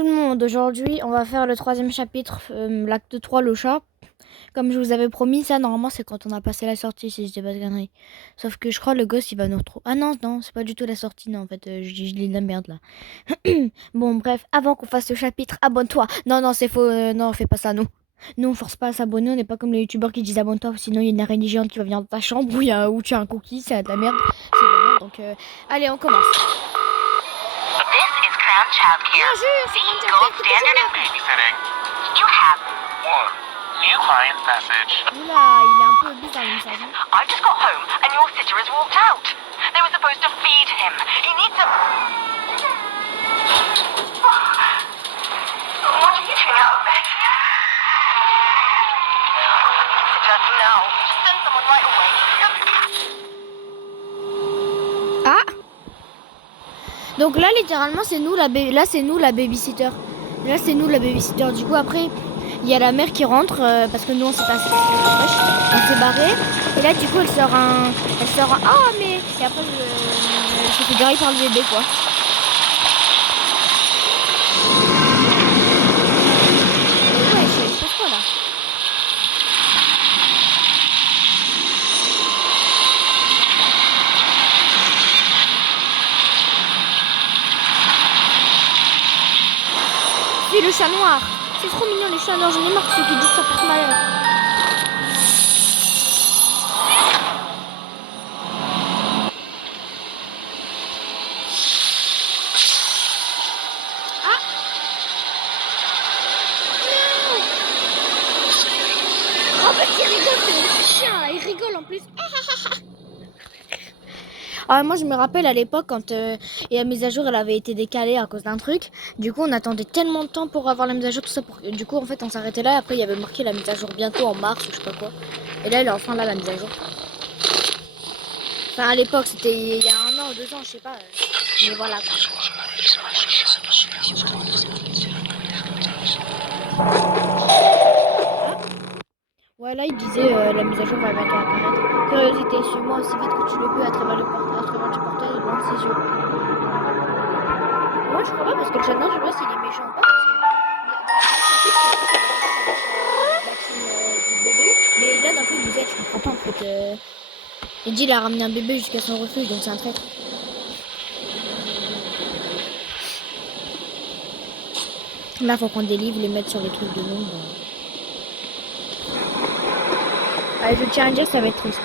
Tout le monde, aujourd'hui on va faire le troisième chapitre, l'acte 3, le chat. Comme je vous avais promis, ça normalement c'est quand on a passé la sortie, si je dis pas de conneries. Sauf que je crois le gosse il va nous retrouver. Ah non, non, c'est pas du tout la sortie, non en fait, je dis de la merde là. Bon bref, avant qu'on fasse ce chapitre, abonne-toi. Non, non, c'est faux, non, fais pas ça, nous. Nous on force pas à s'abonner, on n'est pas comme les youtubeurs qui disent abonne-toi, sinon il y a une araignée géante qui va venir dans ta chambre où tu as un cookie, c'est de la merde. C'est de la merde, donc allez, on commence. This is Crown Childcare, the gold standard in babysitting. You have one new client message. Oula, il est un peu bizarre le message. Hein. I just got home and your sitter has walked out. They were supposed to feed him. He needs a... What are you doing out of bed? Sitter, no. Just send someone right away. Ah. Donc là littéralement c'est nous là c'est nous la babysitter. Là c'est nous la babysitter. Du coup après il y a la mère qui rentre parce que nous on s'est passé on s'est barré et là du coup elle sort un ah mais et après elle se fait garer par le bébé quoi. Ouais, je sais pas quoi là. C'est le chat noir. C'est trop mignon les chats noirs. J'en ai marre de ceux qui disent ça porte malheur. Ah non. En fait il rigole, c'est le chien là. Il rigole en plus. Ah, moi je me rappelle à l'époque quand la mise à jour elle avait été décalée à cause d'un truc. Du coup on attendait tellement de temps pour avoir la mise à jour, tout ça. Du coup en fait on s'arrêtait là et après il y avait marqué la mise à jour bientôt en mars ou je sais pas quoi. Et là elle est enfin là la mise à jour. Enfin à l'époque c'était il y a 1 an ou 2 ans, je sais pas. Mais voilà quoi. Ouais là il disait la mise à jour va bientôt apparaître. Curiosité, suis-moi aussi vite que tu le peux à travers du portail et loin de ses yeux. Moi je crois pas parce que le chat noir je sais pas s'il est méchant ou pas parce que du bébé. Mais là d'un coup il disait je comprends pas en fait. Il dit il a ramené un bébé jusqu'à son refuge donc c'est un traître. Là faut prendre des livres, les mettre sur les trucs de l'ombre. Allez je tiens à dire que ça va être triste.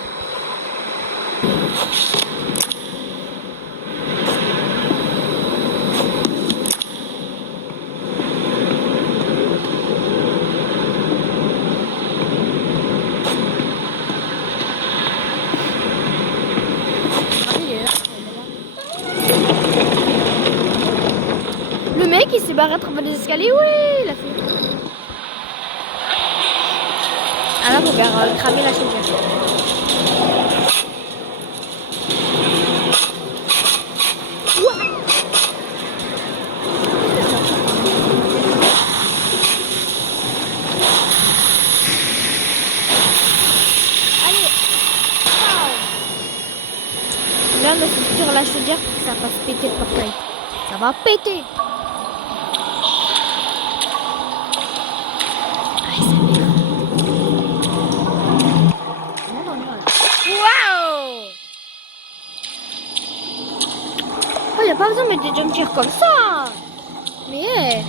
Le mec il s'est barré à travers les escaliers, oui il a fait. Ah là faut faire cramer la chaudière. Là, on est sur la chaudière pour que ça fasse péter le portail. Ça va péter. Waouh! Oh, y a pas besoin de mettre des jumpscares comme ça. Mais hey.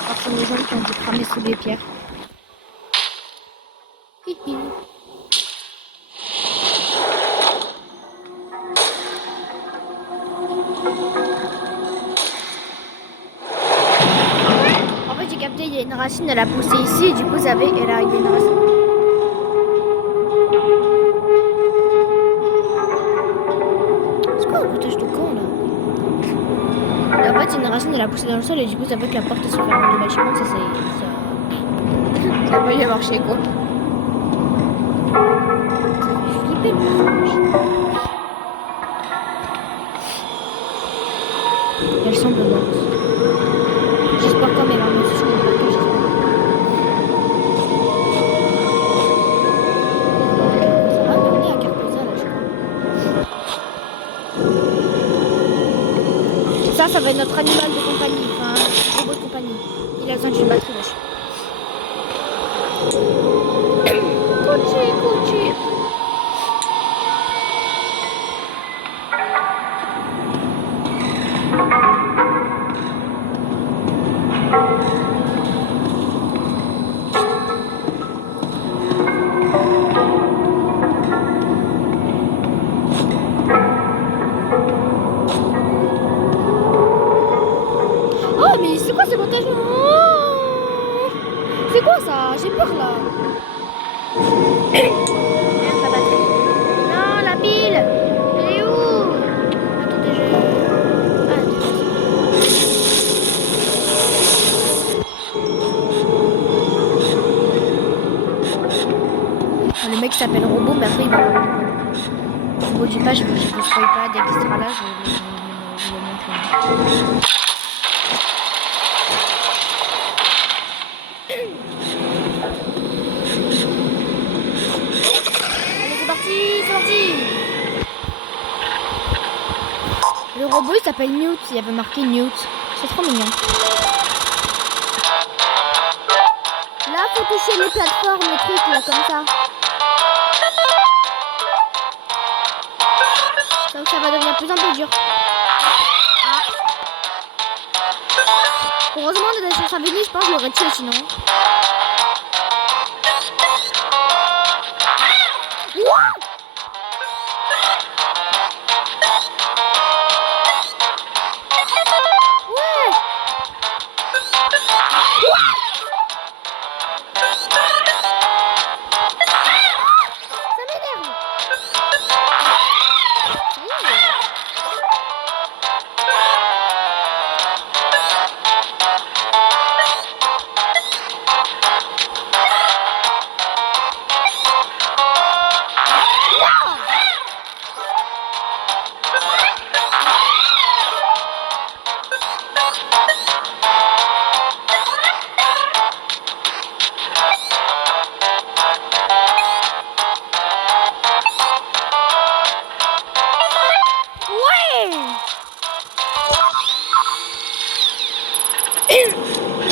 Alors, c'est les gens qui ont dû cramer sous les pierres. Hihi. En fait, j'ai capté, il y a une racine, elle a poussé ici, et du coup, ça avait, elle a, il y a une racine. C'est quoi un boutage de con, là? Et en fait, il y a une racine, elle a poussé dans le sol, et du coup, ça fait que la porte est se ferme automatiquement, ça, ça a pas bien marché, quoi. Ça fait flipper, le personnage. Elle semble morte. J'espère quand même, hein, si je connais pas que j'espère. Ça va, mais on est à Carcosa. ça va être notre animal de compagnie. Enfin, robot de compagnie. Il a besoin d'une batterie, wesh. Couchy. Oh, mais c'est quoi ce montage? Oh, c'est quoi ça? J'ai peur là. Merde, la batterie. Non, la pile. Elle est où? Attendez, je... Ah, le mec s'appelle Robot, mais après il va avoir des problèmes. Robot du pas, je vous spoil pas d'extra là, je le montre. Allez, c'est parti. Le robot il s'appelle Newt, il y avait marqué Newt. C'est trop mignon. Là, faut toucher les plateformes, les trucs là, comme ça. Donc ça va devenir de plus en plus dur. Ah. Heureusement, on est sur sa venue, je pense que je l'aurais tué sinon.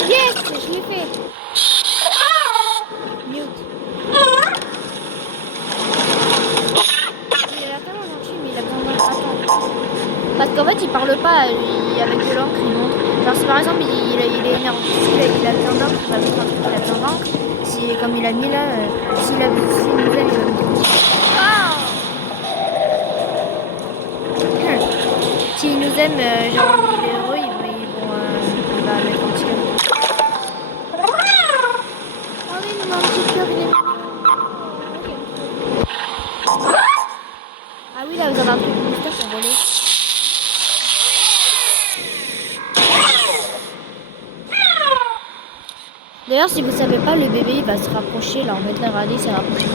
Yes, je l'ai fait. Newt. Il a tellement gentil, mais il a besoin d'un attendre. Parce qu'en fait, il parle pas avec de l'encre, il montre. Genre, si par exemple, il est énervé, s'il a besoin d'encre, il va mettre un truc qu'il a besoin d'encre. Si, comme il a mis là, s'il nous aime, il va me dire. S'il nous aime, genre, il est heureux, il va mettre un petit cœur. Oh oui, il nous met un petit cœur, il est mignon. Ah oui, là, vous avez un truc de booster pour voler. D'ailleurs, si vous savez pas, le bébé il va se rapprocher. Là, en fait, regardez, il s'est rapproché.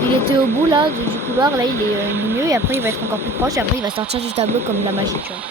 Il était au bout là du couloir. Là, il est mieux et après, il va être encore plus proche. Et après, il va sortir du tableau comme de la magie, tu vois.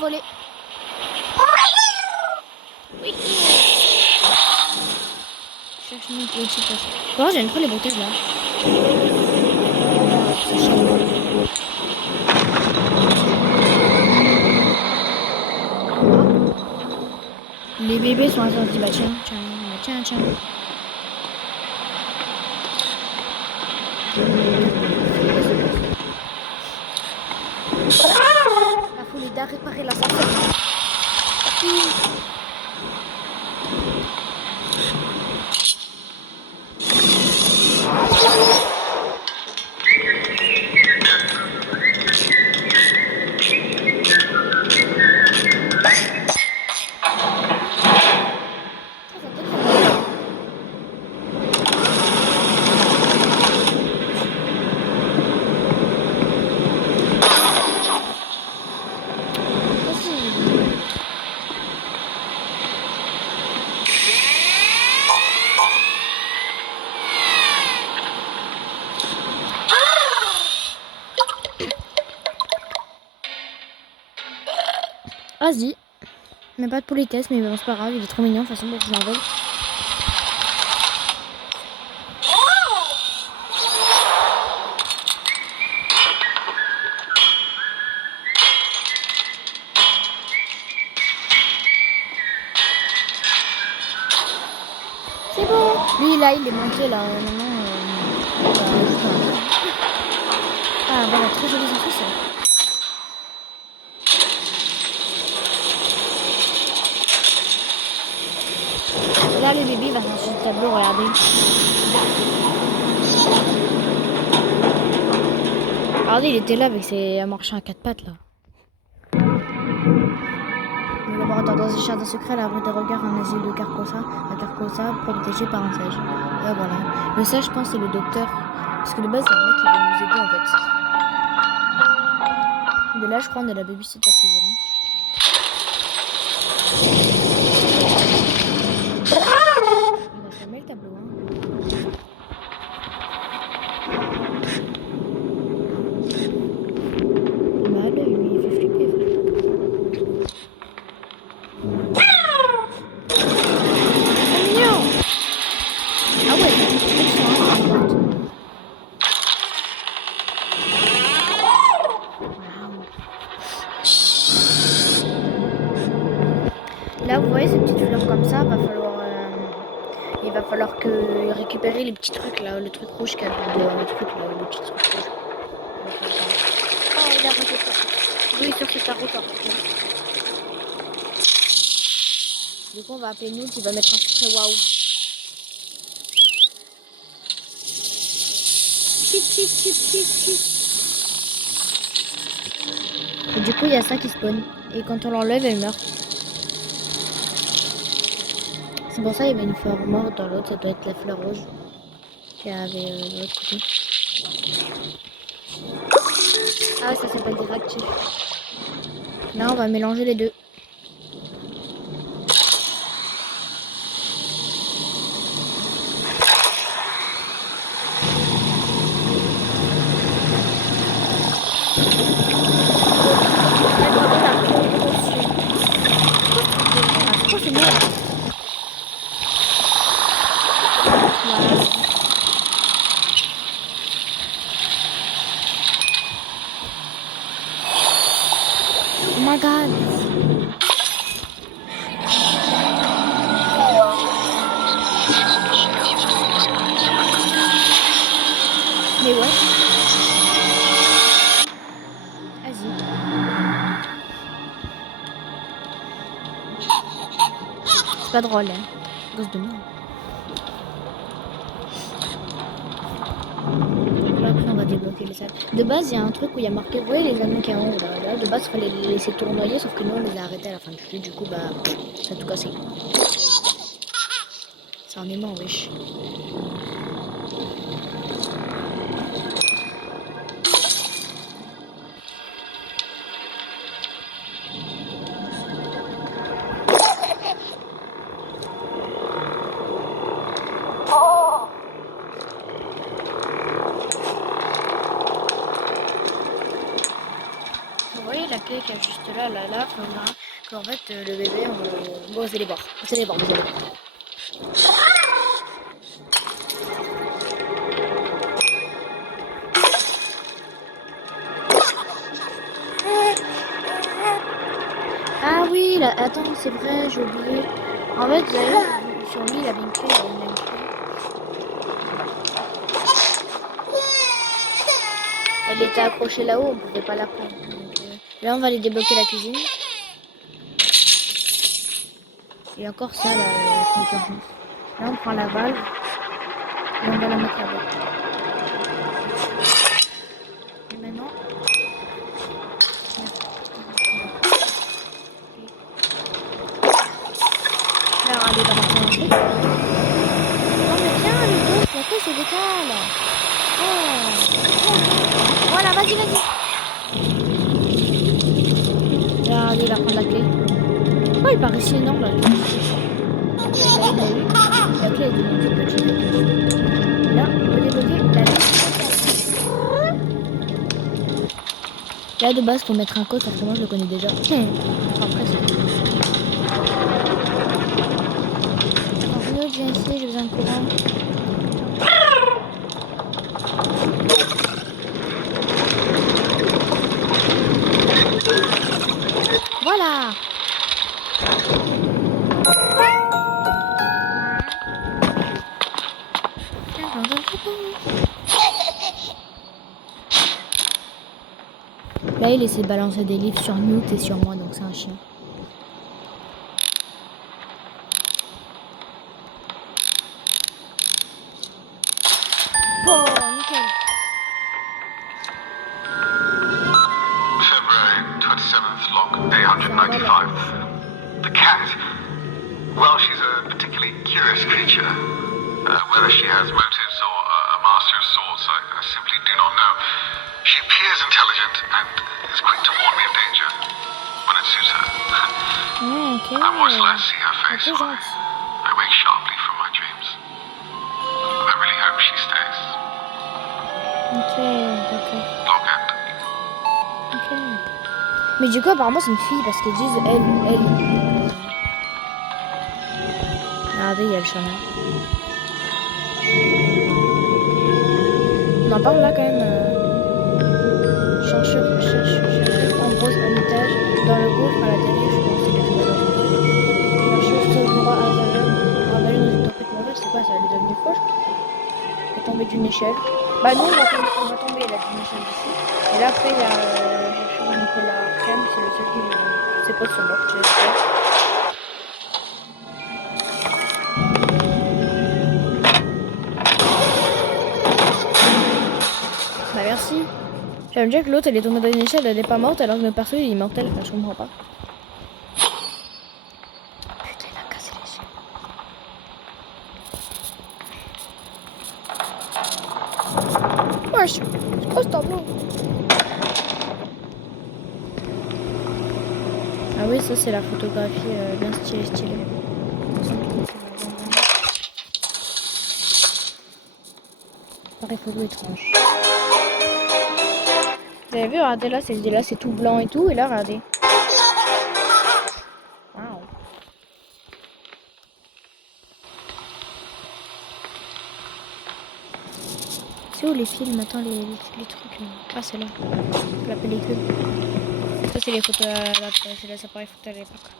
Voler. Oui. Je cherche une petite chose. Bon, j'aime trop les bouteilles là. Les bébés sont assortis. Bah tiens. Vas-y. Mais pas de politesse, mais bon, c'est pas grave, il est trop mignon, de toute façon, donc je l'envole. C'est bon. Lui, là, il est monté, là. Maintenant, ah, voilà, très jolie saucisse. Là, le bébé va sur le tableau, regardez. Regardez, il était là avec ses marchés à quatre pattes, là. Le laboratoire dans un jardin secret, l'abri des regards, un asile de Carcosa, à Carcosa, protégé par un sage. Et voilà. Le sage, je pense, c'est le docteur. Parce que de base, c'est un mec qui veut nous aider, en fait. De là, je crois, on est la babysitter toujours. Hein. Il va fermer le tableau, hein. Mal, lui, il fait flipper. C'est mignon. Ah ouais, là, vous voyez ces petites fleurs comme ça, il va falloir que récupérer les petits trucs là, le truc rouge qu'il y a dedans, le truc là, le petit truc rouge. Oh, il a arrêté ça. Oui, sur cette route. Du coup, on va appeler nous qui va mettre un spray waouh. Et du coup, il y a ça qui spawn. Et quand on l'enlève, elle meurt. C'est pour ça qu'il y avait une fleur morte dans l'autre, ça doit être la fleur rouge qu'il y avait de l'autre côté. Ah, ça s'appelle des réactifs. Là, on va mélanger les deux. Oh my god. Mais ouais. Vas-y. C'est pas drôle, hein. Gosse de moi. Là, après, on va débloquer les salles. De base, il y a un truc où il y a marqué, vous voyez les anneaux qui ont là. De base, il fallait les laisser tournoyer, sauf que nous, on les a arrêtés à la fin du jeu. Du coup, bah, ça a tout cassé. C'est un aimant, wesh. Vous voyez la clé qui est juste là, faudra qu'en fait le bébé, bon, vous allez voir, vous allez voir. Ah oui, là, attends, c'est vrai, j'ai oublié. En fait, vous avez vu, sur lui, il avait une clé, Elle était accrochée là-haut, on pouvait pas la prendre. Donc, là, on va aller débloquer la cuisine. Et encore ça, là, on prend la valve et on va la mettre là-bas. Et maintenant, là, regardez, on va faire un truc. Non, mais tiens, le dos, la clé se décale. Oh. Voilà, vas-y. Regardez, il va prendre la clé. Oh, il paraît si énorme, la clé. La clé est devenue toute petite. Là, on va débloquer la clé. Là, de base, faut mettre un code, parce que moi, je le connais déjà. Après, c'est... Attends, une autre, viens ici, j'ai besoin de courant. Voilà. Là, il essaie de balancer des livres sur Newt et sur moi, donc c'est un chien. Oh, nickel. February 27th, log 895. The cat. Well, she's a particularly curious creature. Whether she has motives or a master of sorts, I simply do not know. She appears intelligent and is quick to warn me of danger when it suits her. Okay. I'm always glad to see her face when I wake sharply from my dreams. I really hope she stays. Ok, d'accord. Log end. Ok. Mais du coup, apparemment, c'est une fille parce qu'ils disent elle. Regardez, il y a le chemin. On en parle là quand même. Chercheur Ambrose un étage dans le gouffre à la dérive, je pense qu'il est tombé dans un truc. Chercheuse Togura Azazel, ravalée dans une tempête morale, c'est quoi ça? Elle est devenue folle? Elle est tombée d'une échelle. Bah nous on va tomber là d'une échelle d'ici. Et là après il y a chercheur Nicolas Arkham, c'est le seul qui vit. Ses potes sont morts, j'espère. Bah merci. J'aime bien que l'autre elle est tombée dans une échelle, elle est pas morte alors que le perso il est immortel, enfin, je comprends pas. Putain il a cassé l'échelle. Wesh, c'est quoi ce tableau? Ah oui ça c'est la photographie bien stylée. Pareil photo étrange. Vous avez vu, regardez là c'est tout blanc et tout, et là regardez. Waouh. C'est où les films? Attends, les trucs là. Ah c'est là, la pellicule. Ça c'est les photos, c'est les appareils photo à l'époque.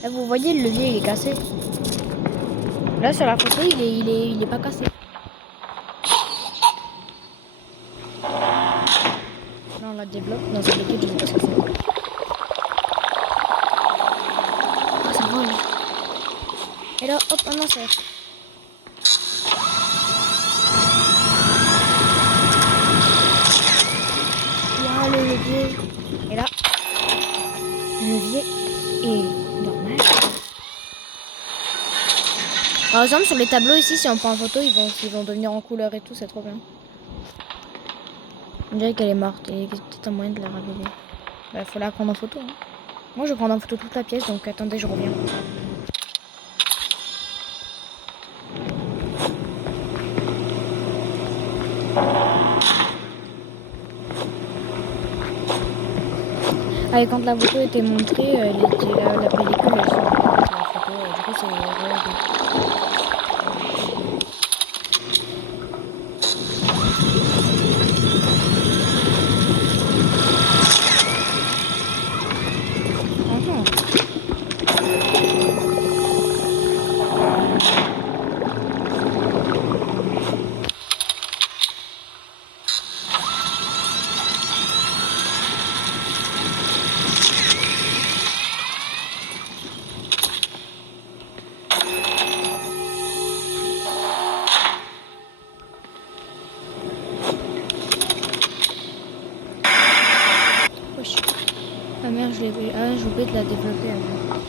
Là vous voyez le levier il est cassé. Là sur la photo il est pas cassé. Là on la développe dans un liquide, je sais pas ce que c'est. Ah ça vole. Et là hop un insert. Là le levier. Et là le levier est normal. Par exemple sur les tableaux ici si on prend en photo ils vont devenir en couleur et tout, c'est trop bien. On dirait qu'elle est morte et qu'il y a peut-être un moyen de la raviver. Bah faut la prendre en photo. Hein. Moi je vais prendre en photo toute la pièce donc attendez je reviens. Ah et quand la photo était montrée, la pellicule elle sur la photo, du coup c'est Ah merde, j'ai oublié de la développer avant.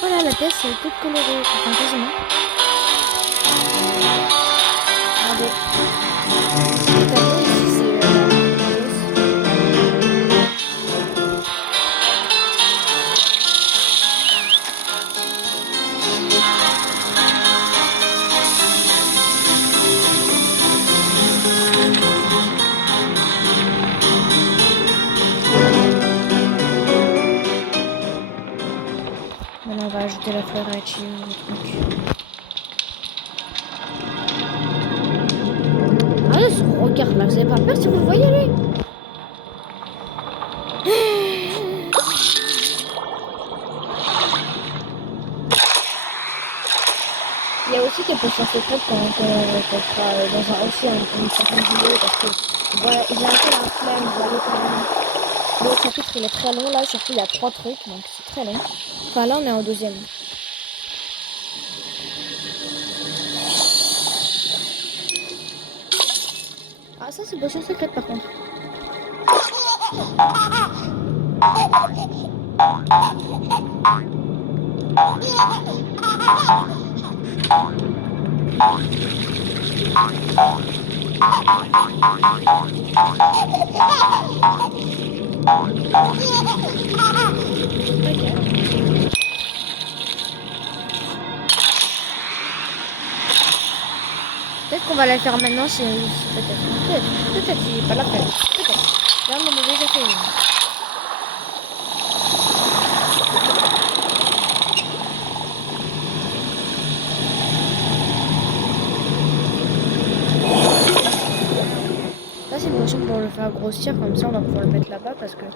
Voilà, la pièce est toute colorée, enfin quasiment. Regardez. Le tableau ici, c'est maintenant, on va ajouter la fleur à Hachi, le truc. Ah, ce regard là, vous avez pas peur si vous le voyez lui? Il y a aussi des potions secrètes qu'on fera dans un aussi une certaine vidéo parce que voilà, j'ai un peu la flemme, vous voyez quand même. Le chapitre il est très long là, surtout il y a 3 trucs donc c'est très long. Enfin là on est en deuxième. Ah ça c'est potion secrète par contre. Peut-être qu'on va la faire maintenant, c'est peut-être, il est pas là près. Peut-être. Là, on en a déjà fait une. Là, c'est une potion pour le faire grossir, comme ça, on va pouvoir le mettre là-bas parce que.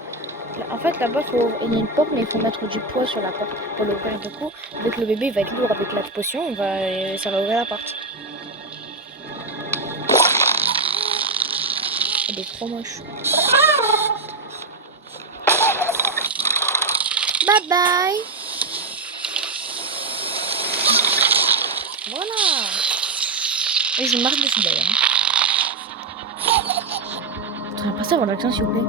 En fait, là-bas, il y a une porte, mais il faut mettre du poids sur la porte pour l'ouvrir. Du coup, vu que le bébé il va être lourd avec la potion, ça va ouvrir la porte. Elle est trop moche. Bye bye. Voilà. Et je marche dessus d'ailleurs. Faudrait passer avant l'accent s'il vous plaît.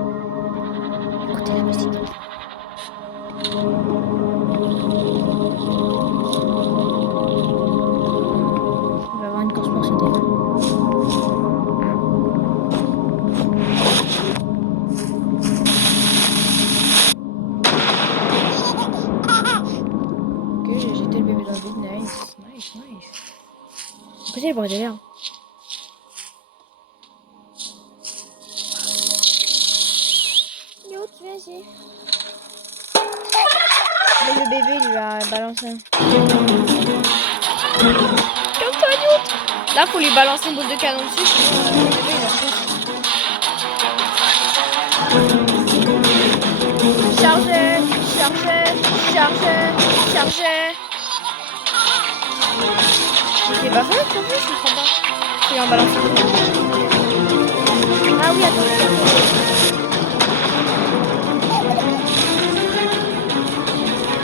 Écoutez la musique. On va avoir une course poursuite. Ok, j'ai jeté le bébé dans le vide. Nice. Pourquoi c'est le bord de l'air? Yo, tu viens ici. Mais le bébé lui a balancé. Calme-toi, Newt. Là, faut lui balancer une boule de canon dessus, sinon le bébé il a Chargez. C'est pas vrai, tu vois, je comprends pas. Je vais en balancer. Ah oui, attends.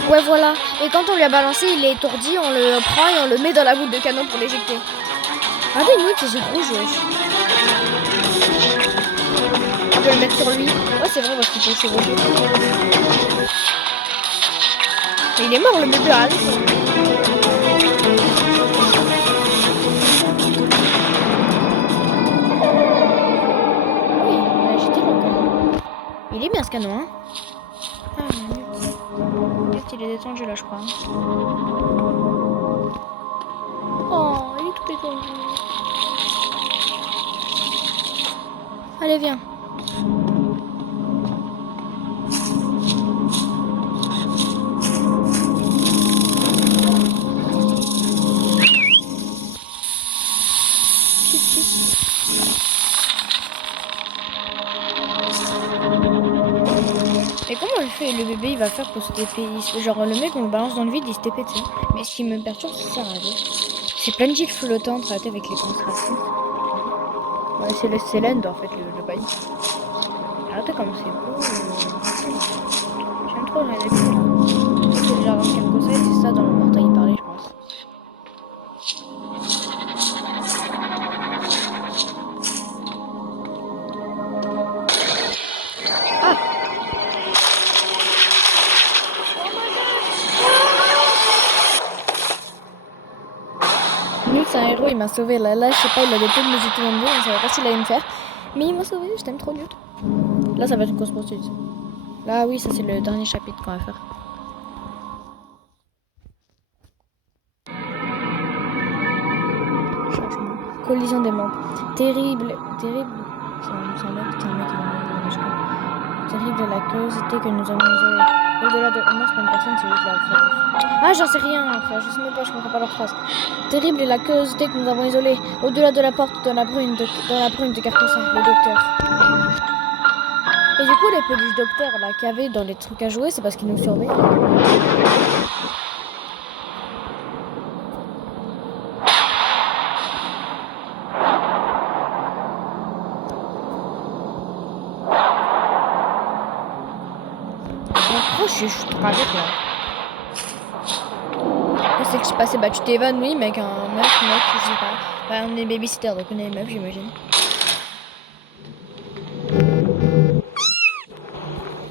Ouais, voilà. Et quand on lui a balancé, il est étourdi, on le prend et on le met dans la boule de canon pour l'éjecter. Regardez, nous, tes yeux rouges, wesh. On peut le mettre sur lui. Ouais, c'est vrai, parce qu'il peut chevaucher. Mais il est mort, le bébé, allez. Oui, il a agité le canon. Il est bien, ce canon, hein. Ah, il est détendu, là, je crois. Oh, il est tout détendu. Allez, viens. Et comment le bébé il va faire pour se TP? Genre le mec on le balance dans le vide il se TP, tu sais. Mais ce qui me perturbe c'est ça, regardez. C'est plein de gifs flottantes ratés avec les constellations. Ouais, c'est le Célène en fait le bail. Regardez comme c'est beau. J'aime trop les début. C'est le jardin de Carcosa et c'est ça dans le portail il parlait je pense. c'est un héros, il m'a sauvé. Là, je sais pas, il a des taux de musique tout le monde, on savait pas s'il allait me faire. Mais il m'a sauvé, je t'aime trop, Newt. Là, ça va être une course poursuite. Là, oui, ça c'est le dernier chapitre qu'on va faire. Changement. Collision des membres. Terrible. C'est un mec qui va mourir dans le chemin. Terrible la curiosité que nous avons isolée. Au-delà de... Non, c'est pas une personne, c'est juste la phrase. Ah, j'en sais rien, frère, je sais même pas, je comprends pas leur phrase. Terrible est la curiosité que nous avons isolée. Au-delà de la porte, dans la brume de Carcosa, le docteur. Et du coup, les peluches docteurs là qu'il y avait dans les trucs à jouer, c'est parce qu'ils nous surveillent. Je suis trop avec là. Qu'est-ce qui s'est passé? Bah, tu t'es évanoui, mec, un mec, je sais pas. Bah, on est babysitter, donc on est les meufs, j'imagine.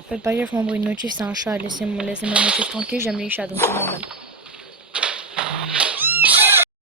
Faites pas gaffe, mon bruit de notif, c'est un chat. Laissez-moi notif tranquille, j'aime les chats, donc c'est normal.